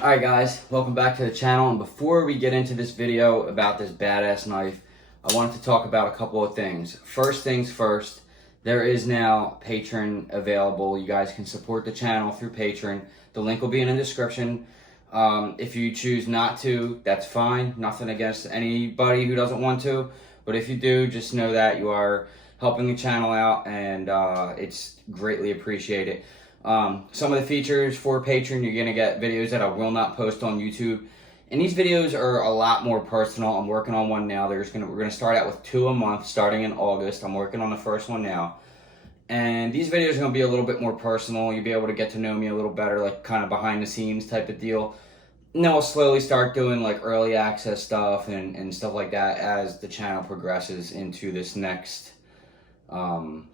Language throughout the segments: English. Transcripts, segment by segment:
Alright guys, welcome back to the channel, and before we get into this video about this badass knife, I wanted to talk about a couple of things. First things first, there is now Patron available. You guys can support the channel through Patron. The link will be in the description. If you choose not to, that's fine. Nothing against anybody who doesn't want to, but if you do, just know that you are helping the channel out, and it's greatly appreciated. Some of the features for Patron, you're gonna get videos that I will not post on YouTube, and these videos are a lot more personal. I'm working on one now. We're gonna start out with 2 a month starting in August. I'm working on the first one now, and these videos are gonna be a little bit more personal. You'll be able to get to know me a little better, like kind of behind the scenes type of deal. And then we'll slowly start doing like early access stuff and stuff like that as the channel progresses into this next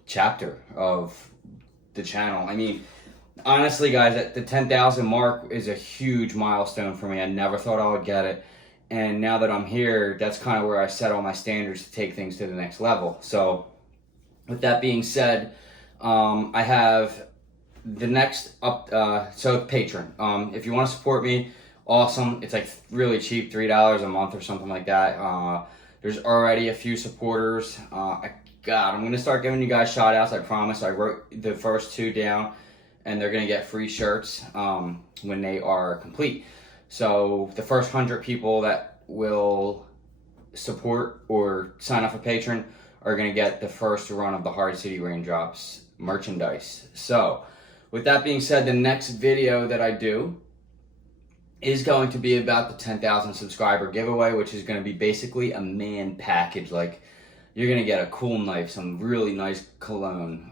chapter of the channel. I mean, honestly guys, at the 10,000 mark is a huge milestone for me. I never thought I would get it, and now that I'm here, that's kind of where I set all my standards to take things to the next level. So with that being said, I have the next up, so Patron. If you want to support me, awesome. It's like really cheap, $3 a month or something like that. There's already a few supporters. I'm gonna start giving you guys shout outs, I promise. I wrote the first 2 down, and they're gonna get free shirts when they are complete. So the first 100 people that will support or sign up for Patron are gonna get the first run of the Hard City Raindrops merchandise. So with that being said, the next video that I do is going to be about the 10,000 subscriber giveaway, which is gonna be basically a man package. Like, you're gonna get a cool knife, some really nice cologne.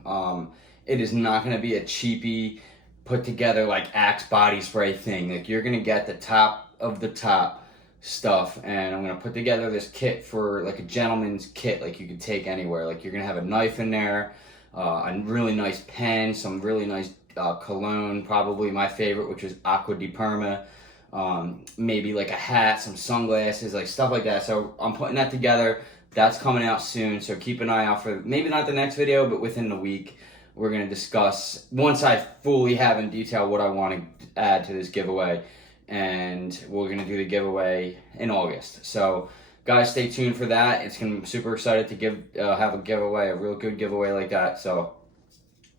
It is not gonna be a cheapy, put together like Axe body spray thing. Like, you're gonna get the top of the top stuff, and I'm gonna put together this kit for like a gentleman's kit, like you could take anywhere. Like, you're gonna have a knife in there, a really nice pen, some really nice cologne, probably my favorite, which is Aqua di Perma. Maybe like a hat, some sunglasses, like stuff like that. So I'm putting that together. That's coming out soon, so keep an eye out for, maybe not the next video, but within the week, we're going to discuss, once I fully have in detail what I want to add to this giveaway, and we're going to do the giveaway in August. So guys, stay tuned for that. It's going to be super excited to have a giveaway, a real good giveaway like that. So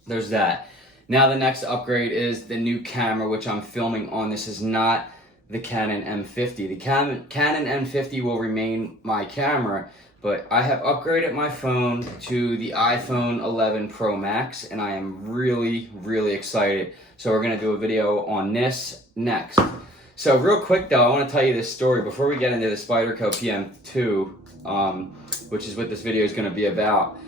there's that. Now the next upgrade is the new camera, which I'm filming on. This is not the Canon M50. The Canon M50 will remain my camera, but I have upgraded my phone to the iPhone 11 Pro Max, and I am really, really excited. So we're gonna do a video on this next. So real quick though, I wanna tell you this story before we get into the Spyderco PM2, which is what this video is gonna be about.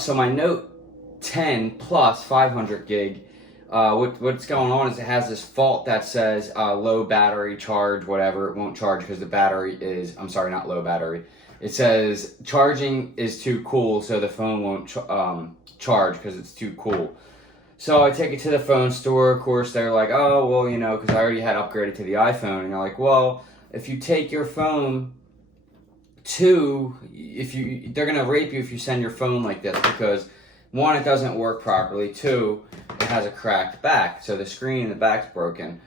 So my Note 10 Plus 500 gig, what's going on is it has this fault that says low battery charge, whatever. It won't charge because the battery is, I'm sorry, not low battery. It says charging is too cool, so the phone won't charge because it's too cool. So I take it to the phone store. Of course, they're like, oh, well, you know, because I already had upgraded to the iPhone. And they're like, well, if you take your phone they're going to rape you if you send your phone like this, because 1, it doesn't work properly. 2, it has a cracked back, so the screen in the back's broken.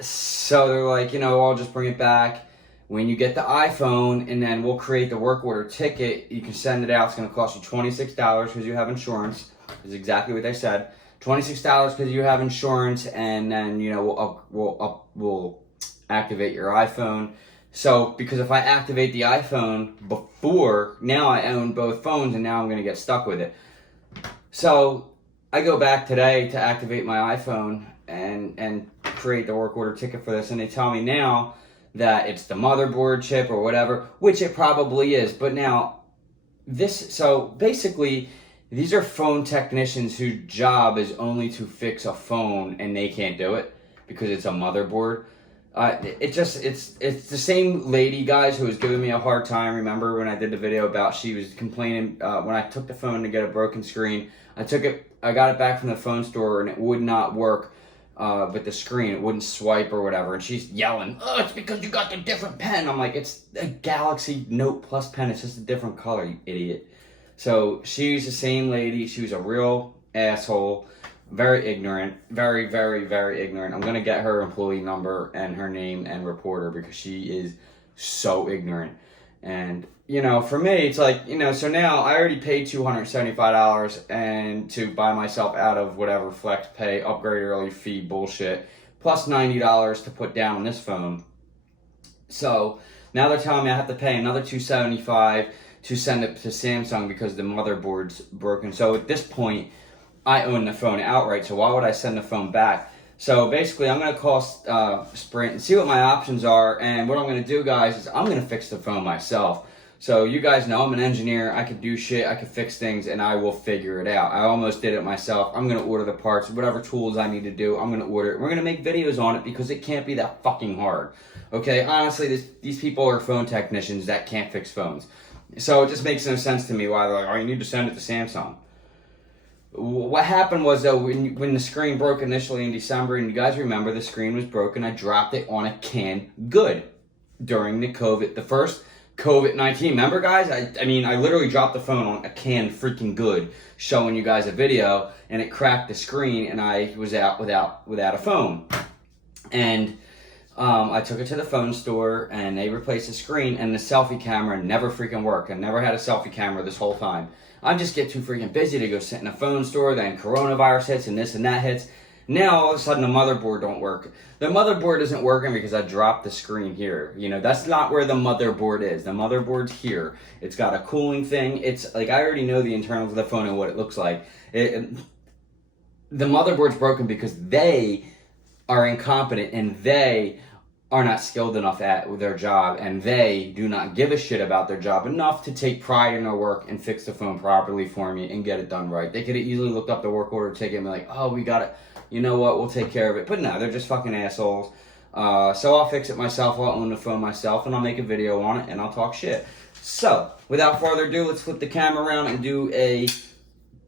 So they're like, you know, I'll just bring it back when you get the iPhone, and then we'll create the work order ticket. You can send it out. It's going to cost you $26 because you have insurance. Is exactly what they said. $26 because you have insurance, and then, you know, we'll activate your iPhone. So because if I activate the iPhone before, now I own both phones, and now I'm going to get stuck with it. So I go back today to activate my iPhone and create the work order ticket for this, and they tell me now that it's the motherboard chip or whatever, which it probably is. But now so basically, these are phone technicians whose job is only to fix a phone, and they can't do it because it's a motherboard. It's the same lady, guys, who was giving me a hard time. Remember when I did the video about, she was complaining when I took the phone to get a broken screen. I got it back from the phone store, and it would not work with the screen. It wouldn't swipe or whatever, and she's yelling, oh, it's because you got the different pen. I'm like, it's a Galaxy Note Plus pen. It's just a different color, you idiot. So she's the same lady. She was a real asshole. Very ignorant. Very, very, very ignorant. I'm going to get her employee number and her name and report her because she is so ignorant. And, you know, for me, it's like, you know, so now I already paid $275 and to buy myself out of whatever flex pay, upgrade early fee bullshit, plus $90 to put down on this phone. So now they're telling me I have to pay another $275 to send it to Samsung because the motherboard's broken. So at this point, I own the phone outright, so why would I send the phone back? So basically, I'm going to call Sprint and see what my options are, and what I'm going to do, guys, is I'm going to fix the phone myself. So you guys know I'm an engineer. I can do shit. I can fix things, and I will figure it out. I almost did it myself. I'm going to order the parts, whatever tools I need to do, I'm going to order it. We're going to make videos on it because it can't be that fucking hard. Okay, honestly, these people are phone technicians that can't fix phones. So it just makes no sense to me why they're like, oh, you need to send it to Samsung. What happened was, though, when the screen broke initially in December, and you guys remember the screen was broken, I dropped it on a canned good during the first COVID-19. Remember, guys? I mean, I literally dropped the phone on a canned freaking good, showing you guys a video, and it cracked the screen, and I was out without a phone. And I took it to the phone store, and they replaced the screen, and the selfie camera never freaking worked. I never had a selfie camera this whole time. I just get too freaking busy to go sit in a phone store, then coronavirus hits, and this and that hits. Now, all of a sudden, the motherboard don't work. The motherboard isn't working because I dropped the screen here. You know, that's not where the motherboard is. The motherboard's here. It's got a cooling thing. It's, like, I already know the internals of the phone and what it looks like. The motherboard's broken because they are incompetent, and they are not skilled enough at their job, and they do not give a shit about their job enough to take pride in their work and fix the phone properly for me and get it done right. They could have easily looked up the work order ticket and be like, oh, we got it. You know what? We'll take care of it. But no, they're just fucking assholes. So I'll fix it myself. I'll own the phone myself, and I'll make a video on it, and I'll talk shit. So, without further ado, let's flip the camera around and do a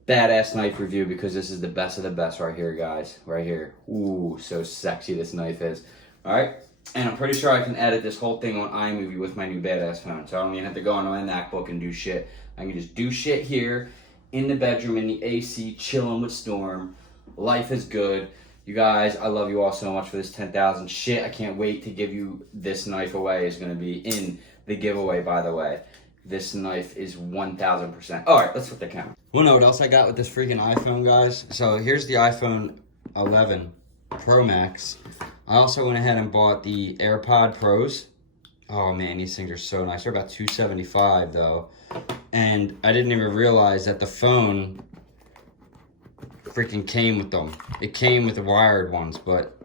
badass knife review because this is the best of the best right here, guys. Right here. Ooh, so sexy this knife is. All right? And I'm pretty sure I can edit this whole thing on iMovie with my new badass phone. So I don't even have to go onto my MacBook and do shit. I can just do shit here in the bedroom in the AC, chilling with Storm. Life is good. You guys, I love you all so much for this 10,000 shit. I can't wait to give you this knife away. It's going to be in the giveaway, by the way. This knife is 1,000%. All right, let's flip the camera. Well, know what else I got with this freaking iPhone, guys? So here's the iPhone 11 Pro Max. I also went ahead and bought the AirPod Pros. Oh man, these things are so nice. They're about $275 though. And I didn't even realize that the phone freaking came with them. It came with the wired ones, but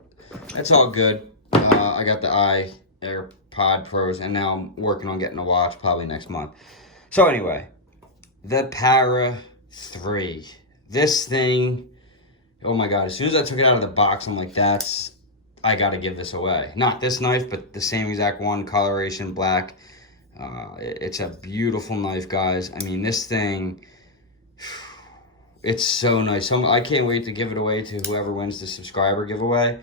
that's all good. I got the AirPod Pros, and now I'm working on getting a watch probably next month. So anyway, the Para 3. This thing, oh my god, as soon as I took it out of the box, I'm like, I gotta give this away. Not this knife, but the same exact one, coloration black. It's a beautiful knife, guys. I mean, this thing, it's so nice. So I can't wait to give it away to whoever wins the subscriber giveaway,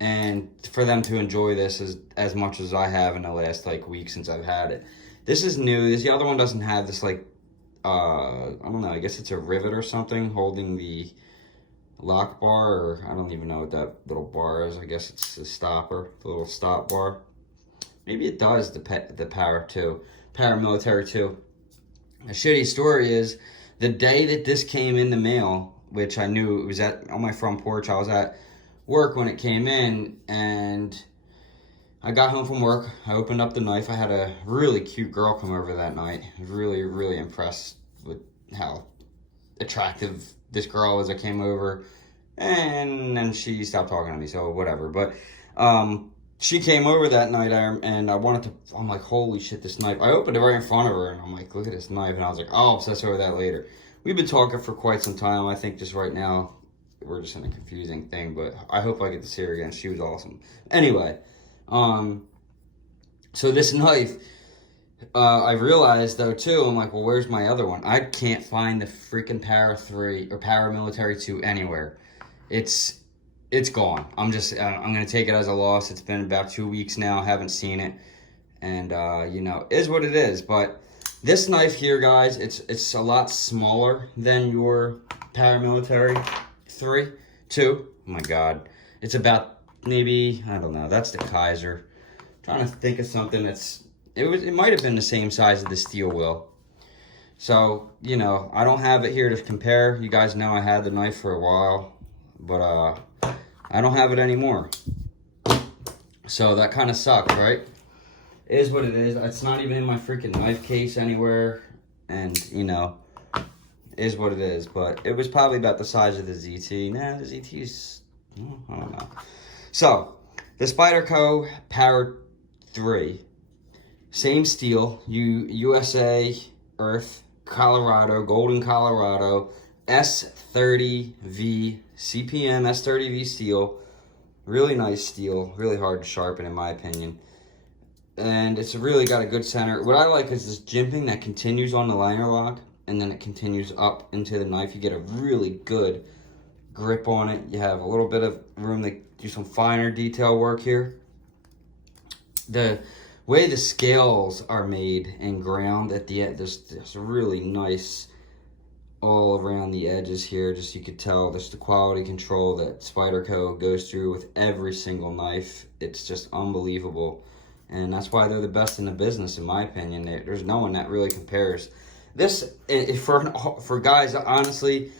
and for them to enjoy this as much as I have in the last like week since I've had it. This is new. The other one doesn't have this like, I don't know, I guess it's a rivet or something holding the lock bar, or I don't even know what that little bar is. I guess it's the stopper, the little stop bar. Maybe it does, the Paramilitary 2. A shitty story is, the day that this came in the mail, which I knew it was on my front porch, I was at work when it came in, and I got home from work, I opened up the knife. I had a really cute girl come over that night. I was really, really impressed with how attractive this girl was. I came over, and then she stopped talking to me, so whatever. But she came over that night, and I'm like, holy shit, this knife. I opened it right in front of her, and I'm like, look at this knife. And I was like, I'll obsess over that later. We've been talking for quite some time. I think just right now, we're just in a confusing thing, but I hope I get to see her again. She was awesome. Anyway, so this knife, I realized though too, I'm like, well, where's my other one? I can't find the freaking Para 3 or Paramilitary 2 anywhere. It's gone. I'm gonna take it as a loss. It's been about 2 weeks now. Haven't seen it, and you know, is what it is. But this knife here, guys, it's a lot smaller than your Paramilitary 3. 2. Oh my God. It's about maybe, I don't know, that's the Kaiser. Trying to think of something it might have been the same size as the steel wheel. So, you know, I don't have it here to compare. You guys know I had the knife for a while, but I don't have it anymore. So that kind of sucks, right? It is what it is. It's not even in my freaking knife case anywhere. And, you know, it is what it is. But it was probably about the size of the ZT. Nah, the ZT's, I don't know. So, the Spyderco Power 3. Same steel. USA, Earth, Colorado, Golden, Colorado. S30V CPM, S30V steel. Really nice steel. Really hard to sharpen in my opinion. And it's really got a good center. What I like is this jimping that continues on the liner lock and then it continues up into the knife. You get a really good grip on it. You have a little bit of room to do some finer detail work here. The way the scales are made and ground at the end, there's really nice all around the edges here. Just you could tell there's the quality control that Spyderco goes through with every single knife. It's just unbelievable. And that's why they're the best in the business, in my opinion. There's no one that really compares. This, for guys, honestly,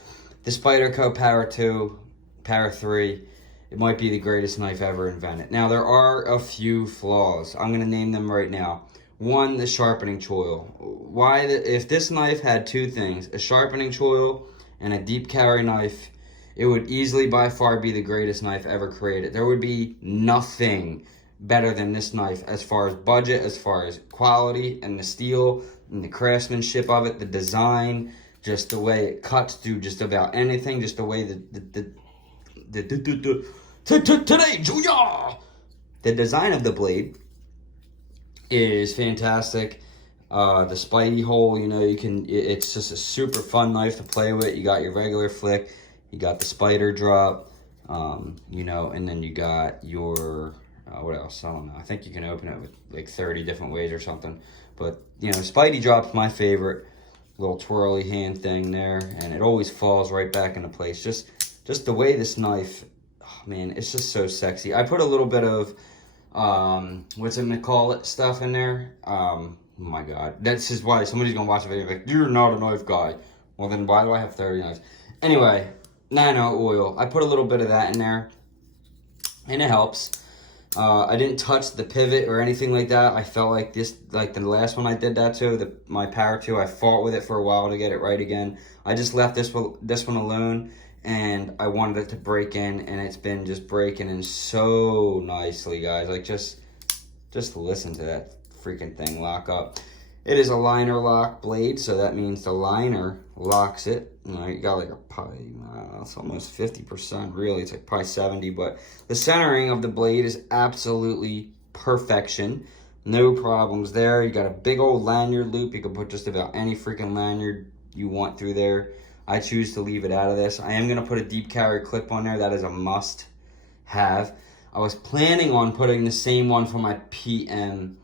the Spyderco Power 2, Power 3, it might be the greatest knife ever invented. Now, there are a few flaws. I'm going to name them right now. 1, the sharpening choil. If this knife had 2 things, a sharpening choil and a deep carry knife, it would easily by far be the greatest knife ever created. There would be nothing better than this knife as far as budget, as far as quality and the steel and the craftsmanship of it, the design, just the way it cuts through just about anything, just the way today, Junior! The design of the blade is fantastic. The Spidey hole, you know, it's just a super fun knife to play with. You got your regular flick, you got the spider drop, you know, and then you got your what else? I don't know. I think you can open it with like 30 different ways or something. But, you know, Spidey drop's my favorite. Little twirly hand thing there. And it always falls right back into place. Just the way this knife, oh man, it's just so sexy. I put a little bit of, what's it call it stuff in there. Oh my God. That's just why somebody's going to watch the video like, you're not a knife guy. Well, then why do I have 30 knives? Anyway, nano oil. I put a little bit of that in there. And it helps. I didn't touch the pivot or anything like that. I felt like like the last one I did that to, my Power 2, I fought with it for a while to get it right again. I just left this one alone, and I wanted it to break in, and it's been just breaking in so nicely, guys. Like, just listen to that freaking thing lock up. It is a liner lock blade, so that means the liner locks it. You know, you got like it's almost 50%, really. It's like probably 70, but the centering of the blade is absolutely perfection. No problems there. You got a big old lanyard loop. You can put just about any freaking lanyard you want through there. I choose to leave it out of this. I am going to put a deep carry clip on there. That is a must have. I was planning on putting the same one for my PM2,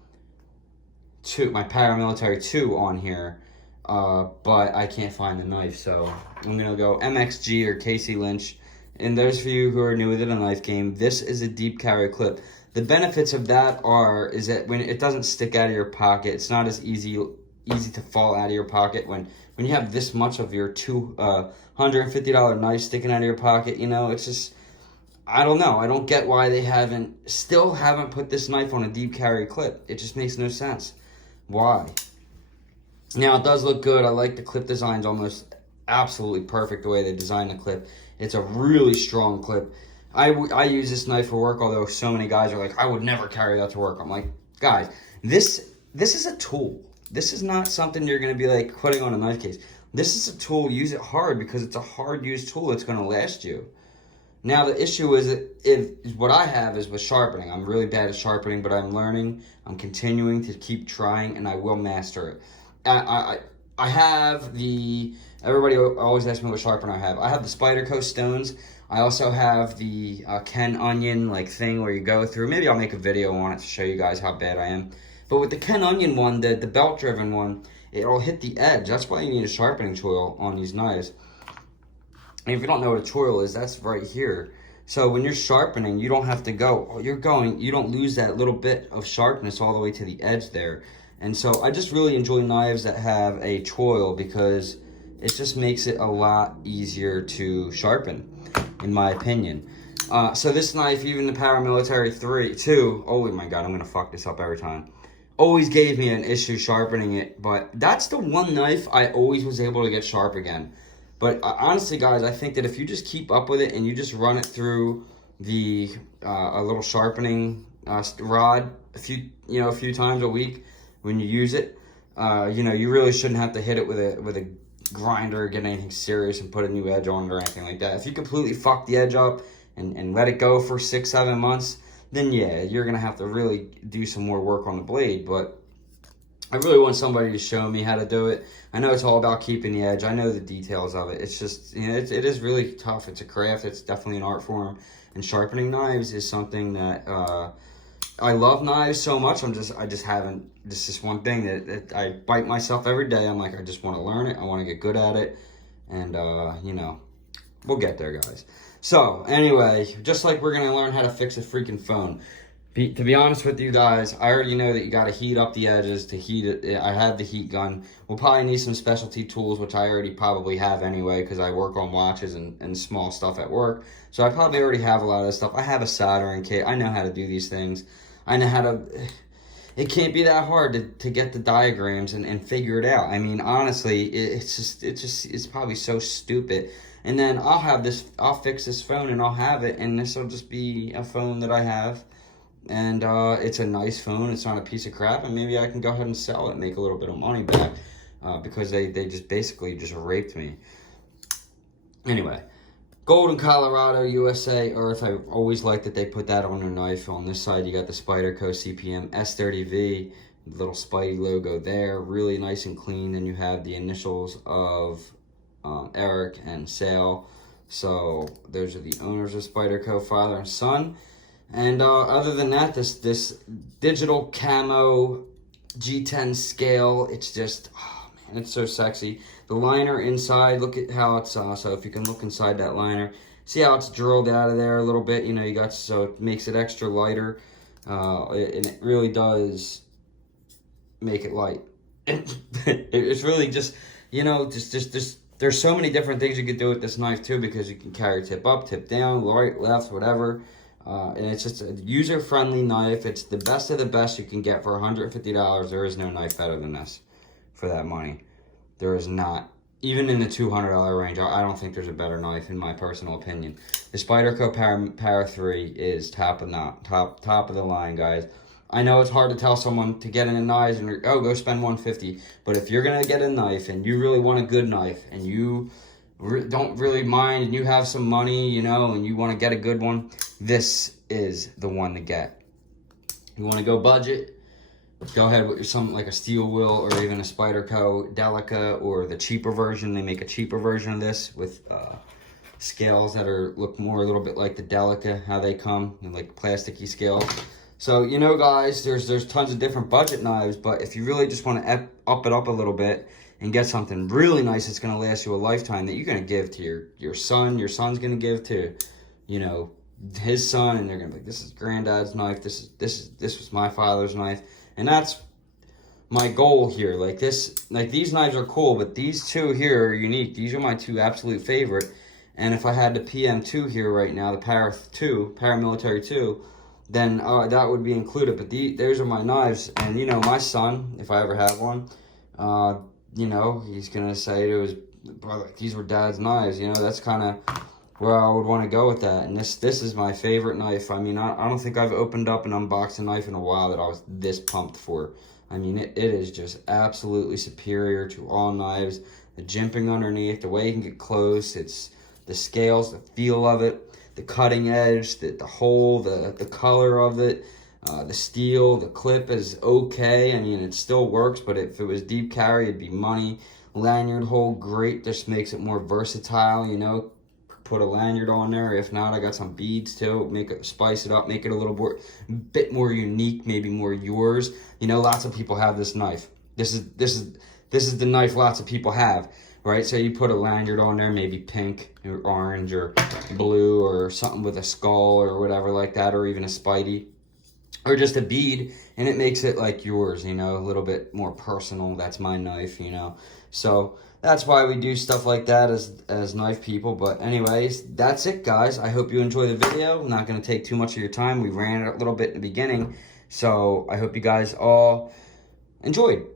my Paramilitary 2 on here, but I can't find the knife, so I'm going to go MXG or Casey Lynch. And those of you who are new to the knife game, this is a deep carry clip. The benefits of that is that when it doesn't stick out of your pocket, it's not as easy to fall out of your pocket when you have this much of your $250 knife sticking out of your pocket. You know, it's just, I don't know. I don't get why they still haven't put this knife on a deep carry clip. It just makes no sense. Why? Now, it does look good. I like the clip designs, almost absolutely perfect the way they designed the clip. It's a really strong clip. I use this knife for work, although so many guys are like, I would never carry that to work. I'm like, guys, this is a tool. This is not something you're going to be like putting on a knife case. This is a tool. Use it hard because it's a hard used tool. It's going to last you. Now, the issue is what I have is with sharpening. I'm really bad at sharpening, but I'm learning. I'm continuing to keep trying, and I will master it. I have everybody always asks me what sharpener I have. I have the Spyderco Stones. I also have the Ken Onion thing where you go through. Maybe I'll make a video on it to show you guys how bad I am. But with the Ken Onion one, the belt-driven one, it'll hit the edge. That's why you need a sharpening tool on these knives. And if you don't know what a choil is, that's right here. So when you're sharpening, you don't have to go, you don't lose that little bit of sharpness all the way to the edge there. And so I just really enjoy knives that have a choil because it just makes it a lot easier to sharpen, in my opinion. So this knife, even the Paramilitary 2, oh my God, I'm gonna fuck this up every time. Always gave me an issue sharpening it, but that's the one knife I always was able to get sharp again. But honestly, guys, I think that if you just keep up with it and you just run it through the a little sharpening rod a few times a week when you use it, you really shouldn't have to hit it with a grinder or get anything serious and put a new edge on it or anything like that. If you completely fuck the edge up and let it go for 6-7 months, then yeah, you're gonna have to really do some more work on the blade. But I really want somebody to show me how to do it. I know it's all about keeping the edge. I know the details of it. It's just, it is really tough. It's a craft. It's definitely an art form. And sharpening knives is something that I love knives so much. I just haven't. This is one thing that I bite myself every day. I'm like, I just want to learn it. I want to get good at it. And, we'll get there, guys. So, anyway, just like we're going to learn how to fix a freaking phone. To be honest with you guys, I already know that you got to heat up the edges to heat it. I have the heat gun. We'll probably need some specialty tools, which I already probably have anyway because I work on watches and small stuff at work. So I probably already have a lot of this stuff. I have a soldering kit. I know how to do these things. I know how to... It can't be that hard to get the diagrams and figure it out. I mean, honestly, it's probably so stupid. And then I'll fix this phone and I'll have it, and this will just be a phone that I have. And it's a nice phone. It's not a piece of crap, and maybe I can go ahead and sell it and make a little bit of money back because they just basically just raped me. Anyway, Golden, Colorado, USA, Earth. I always like that they put that on their knife. On this side, you got the Spyderco CPM S30V, the little Spidey logo there, really nice and clean. Then you have the initials of Eric and Sale. So those are the owners of Spyderco, father and son. And other than that, this digital camo G10 scale, it's just, oh man, it's so sexy. The liner inside, look at how it's, so if you can look inside that liner, see how it's drilled out of there a little bit, so it makes it extra lighter. And it really does make it light. It's really just, there's so many different things you could do with this knife too, because you can carry tip up, tip down, right, left, whatever. And it's just a user-friendly knife. It's the best of the best you can get for $150. There is no knife better than this for that money. There is not. Even in the $200 range, I don't think there's a better knife in my personal opinion. The Spyderco Para 3 is top of the line, guys. I know it's hard to tell someone to get in a knife and go spend $150. But if you're gonna get a knife and you really want a good knife and you don't really mind and you have some money, and you want to get a good one, this is the one to get. You want to go budget, go ahead with something like a steel wheel or even a Spyderco Delica or the cheaper version. They make a cheaper version of this with scales that look more a little bit like the Delica, how they come, like plasticky scales. So, guys, there's tons of different budget knives, but if you really just want to up it up a little bit and get something really nice that's going to last you a lifetime that you're going to give to your son. Your son's going to give to, his son, and they're going to be like, this is granddad's knife. This was my father's knife. And that's my goal here. These knives are cool, but these two here are unique. These are my two absolute favorite. And if I had the PM2 here right now, the Paramilitary 2, then that would be included. But those are my knives. And, my son, if I ever have one, he's going to say to his brother, these were dad's knives. That's kind of where I would want to go with that. And this is my favorite knife. I mean, I don't think I've opened up and unboxed a knife in a while that I was this pumped for. I mean, it is just absolutely superior to all knives. The jimping underneath, the way you can get close, it's the scales, the feel of it, the cutting edge, the hole, the color of it. The steel, the clip is okay. I mean, it still works, but if it was deep carry, it'd be money. Lanyard hole, great. This makes it more versatile, Put a lanyard on there. If not, I got some beads too. Spice it up, make it a little bit more unique, maybe more yours. Lots of people have this knife. This is the knife lots of people have. right? So you put a lanyard on there, maybe pink or orange or blue or something with a skull or whatever like that, or even a Spidey, or just a bead, and it makes it like yours, you know, a little bit more personal. That's my knife, you know. So that's why we do stuff like that as knife people. But anyways, that's it, guys. I hope you enjoy the video. I'm not going to take too much of your time. We ran it a little bit in the beginning, so I hope you guys all enjoyed.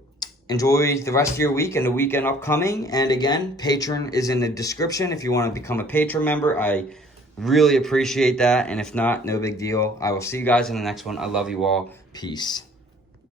Enjoy the rest of your week and the weekend upcoming. And again, Patron is in the description if you want to become a Patron member. I really appreciate that. And if not, no big deal. I will see you guys in the next one. I love you all. Peace.